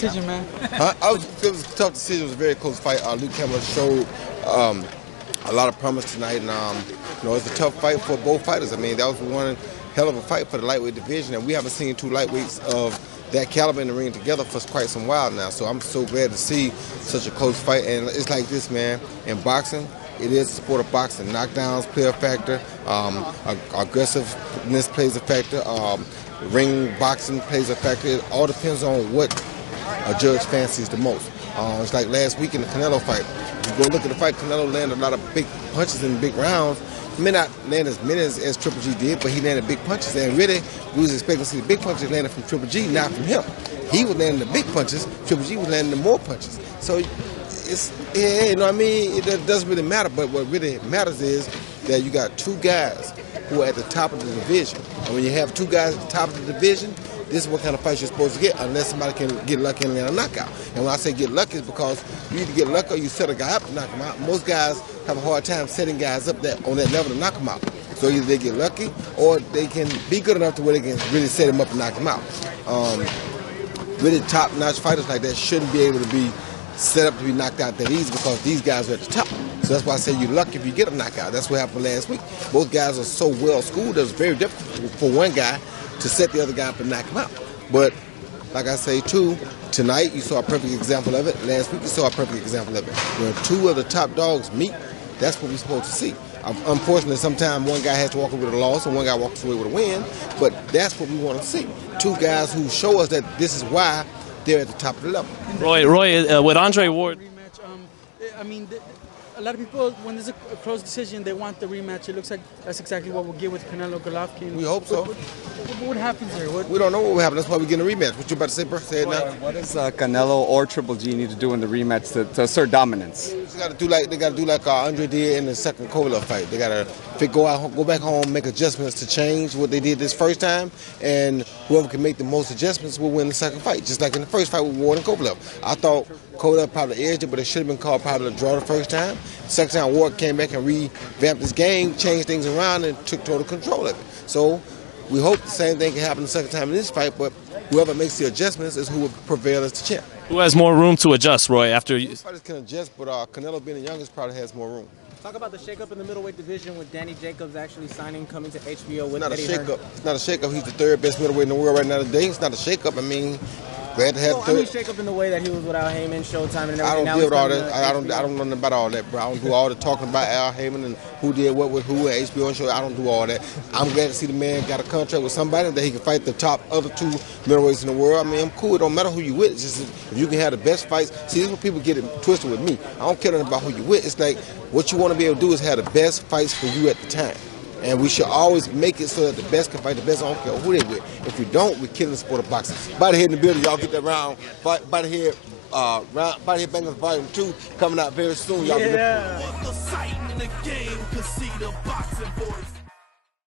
decision, man? It was a tough decision. It was a very close fight. Luke Campbell showed a lot of promise tonight, and you know, it's a tough fight for both fighters. I mean, that was one hell of a fight for the lightweight division, and we haven't seen two lightweights of that caliber in the ring together for quite some while now. So I'm so glad to see such a close fight. And it's like this, man. In boxing, it is a sport of boxing. Knockdowns play a factor. Aggressiveness plays a factor. Ring boxing plays a factor. It all depends on what a judge fancies the most. It's like last week in the Canelo fight. If you go look at the fight, Canelo landed a lot of big punches in big rounds. He may not land as many as Triple G did, but he landed big punches. And really, we was expecting to see the big punches landed from Triple G, not from him. He was landing the big punches. Triple G was landing the more punches. So it's, yeah, you know what I mean? It doesn't really matter. But what really matters is that you got two guys who are at the top of the division. And when you have two guys at the top of the division, this is what kind of fight you're supposed to get, unless somebody can get lucky and land a knockout. And when I say get lucky, it's because you either get lucky or you set a guy up to knock him out. Most guys have a hard time setting guys up on that level to knock him out. So either they get lucky or they can be good enough to where they can really set him up and knock him out. Really top-notch fighters like that shouldn't be able to be set up to be knocked out that easy because these guys are at the top. So that's why I say you're lucky if you get a knockout. That's what happened last week. Both guys are so well schooled that it's very difficult for one guy to set the other guy up and knock him out. But like I say too, tonight you saw a perfect example of it. Last week you saw a perfect example of it. When two of the top dogs meet, that's what we're supposed to see. Unfortunately, sometimes one guy has to walk away with a loss and one guy walks away with a win, but that's what we want to see. Two guys who show us that this is why they're at the top of the level. Roy, with Andre Ward. I mean, a lot of people, when there's a close decision, they want the rematch. It looks like that's exactly what we'll get with Canelo-Golovkin. We hope so. What happens there? We don't know what will happen. That's why we're getting a rematch. What you about to say, bro? Say it now. What does Canelo or Triple G need to do in the rematch to assert dominance? They got to do like Andre did in the second Kovalev fight. They got to go back home, make adjustments to change what they did this first time, and whoever can make the most adjustments will win the second fight. Just like in the first fight with Ward and Kovalev. I thought Kovalev probably edged it, but it should have been called probably a draw the first time. Second time, Ward came back and revamped his game, changed things around, and took total control of it. So we hope the same thing can happen the second time in this fight, but whoever makes the adjustments is who will prevail as the champ. Who has more room to adjust, Roy? After Most fighters can adjust, but Canelo being the youngest probably has more room. Talk about the shakeup in the middleweight division with Danny Jacobs actually coming to HBO with Eddie Hearn. It's not a shakeup. He's the third best middleweight in the world right now today. It's not a shakeup. I mean, glad to have I mean, shakeup in the way that he was without Heyman, Showtime, and everything. I don't deal with all that. I don't know nothing about all that, bro. I don't do all the talking about Al Heyman and who did what with who at HBO show. I don't do all that. I'm glad to see the man got a contract with somebody that he can fight the top other two middleweights in the world. I mean, I'm cool. It don't matter who you with. It's just if you can have the best fights. See, this is what people get it twisted with me. I don't care nothing about who you with. It's like what you want to be able to do is have the best fights for you at the time. And we should always make it so that the best can fight the best. I don't care who they with. If we don't, we're killing the sport of boxing. By the Head in the building, y'all get that round. By the Head Bangers Volume 2 coming out very soon. Y'all get